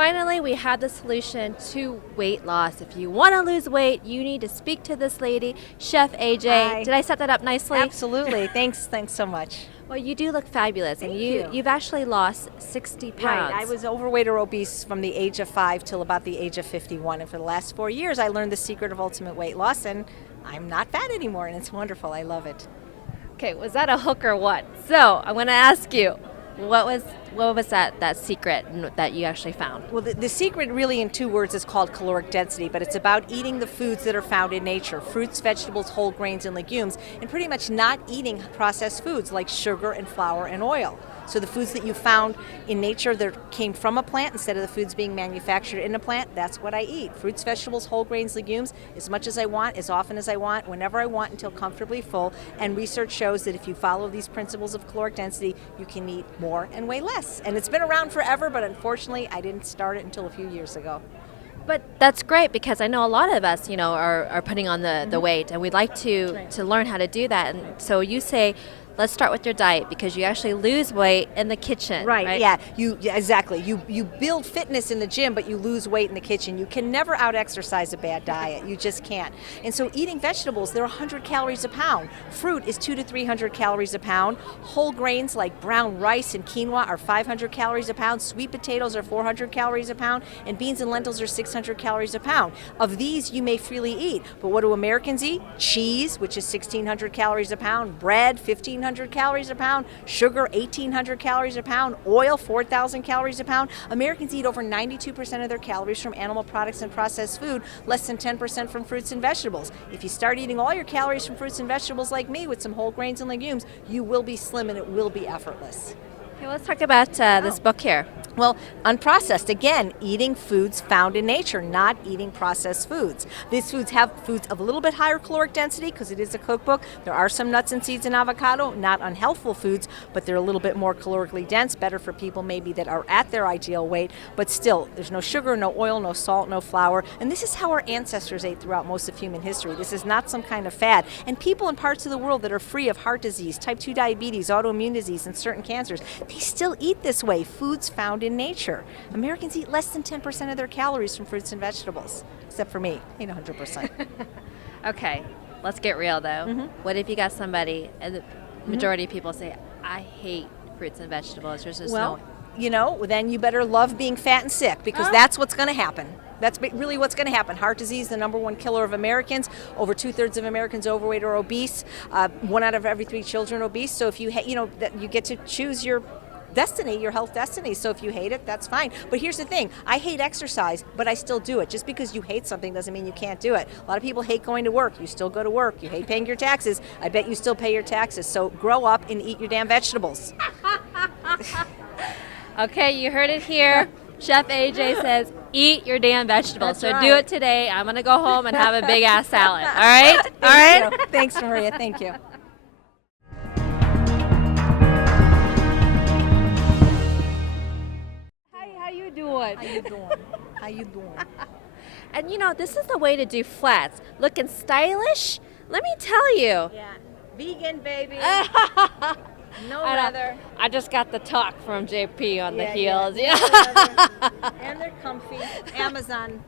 finally we have the solution to weight loss. If you want to lose weight, you need to speak to this lady, Chef AJ. Hi. Did I set that up nicely? Absolutely. Thanks so much. Well, you do look fabulous, and Thank you. you've actually lost 60 pounds. Right. I was overweight or obese from the age of 5 till about the age of 51. And for the last 4 years, I learned the secret of ultimate weight loss, and I'm not fat anymore, and it's wonderful. I love it. Okay, was that a hook or what? So I'm going to ask you, what was that secret that you actually found? Well, the secret really in 2 words is called caloric density, but it's about eating the foods that are found in nature, fruits, vegetables, whole grains, and legumes, and pretty much not eating processed foods like sugar and flour and oil. So the foods that you found in nature that came from a plant instead of the foods being manufactured in a plant, that's what I eat. Fruits, vegetables, whole grains, legumes, as much as I want, as often as I want, whenever I want, until comfortably full. And research shows that if you follow these principles of caloric density, you can eat more and weigh less. And it's been around forever, but unfortunately, I didn't start it until a few years ago. But that's great, because I know a lot of us, are putting on the weight, and we'd like to learn how to do that. And so you say, let's start with your diet, because you actually lose weight in the kitchen. Right? Yeah, exactly. You build fitness in the gym, but you lose weight in the kitchen. You can never out-exercise a bad diet. You just can't. And so eating vegetables, they're 100 calories a pound. Fruit is 200 to 300 calories a pound. Whole grains like brown rice and quinoa are 500 calories a pound. Sweet potatoes are 400 calories a pound. And beans and lentils are 600 calories a pound. Of these, you may freely eat. But what do Americans eat? Cheese, which is 1,600 calories a pound. Bread, 1,500 calories a pound. Sugar, 1,800 calories a pound. Oil, 4,000 calories a pound. Americans eat over 92% of their calories from animal products and processed food, less than 10% from fruits and vegetables. If you start eating all your calories from fruits and vegetables like me with some whole grains and legumes, you will be slim and it will be effortless. Okay, let's talk about this book here. Well, unprocessed, again, eating foods found in nature, not eating processed foods. These foods have foods of a little bit higher caloric density because it is a cookbook. There are some nuts and seeds and avocado, not unhealthful foods, but they're a little bit more calorically dense, better for people maybe that are at their ideal weight, but still, there's no sugar, no oil, no salt, no flour, and this is how our ancestors ate throughout most of human history. This is not some kind of fad. And people in parts of the world that are free of heart disease, type 2 diabetes, autoimmune disease, and certain cancers, they still eat this way, foods found in nature. Americans eat less than 10% of their calories from fruits and vegetables, except for me, I eat 100%. Okay, let's get real though. What if you got somebody, and the majority of people say, I hate fruits and vegetables, there's just no... Then you better love being fat and sick, because that's what's going to happen. That's really what's going to happen. Heart disease, the #1 killer of Americans. Over 2/3 of Americans overweight or obese. 1 out of every 3 children obese. So if you you get to choose your destiny, your health destiny. So if you hate it, that's fine. But here's the thing, I hate exercise, but I still do it. Just because you hate something doesn't mean you can't do it. A lot of people hate going to work. You still go to work. You hate paying your taxes. I bet you still pay your taxes. So grow up and eat your damn vegetables. Okay, you heard it here. Chef AJ says, eat your damn vegetables. That's so right. do it today. I'm going to go home and have a big ass salad. All right? All right? Thanks, Maria. Thank you. Hi, how you doing? How you doing? And this is the way to do flats. Looking stylish? Let me tell you. Yeah, vegan, baby. No I know. leather. I just got the talk from JP on the heels. Yeah. And they're comfy. Amazon.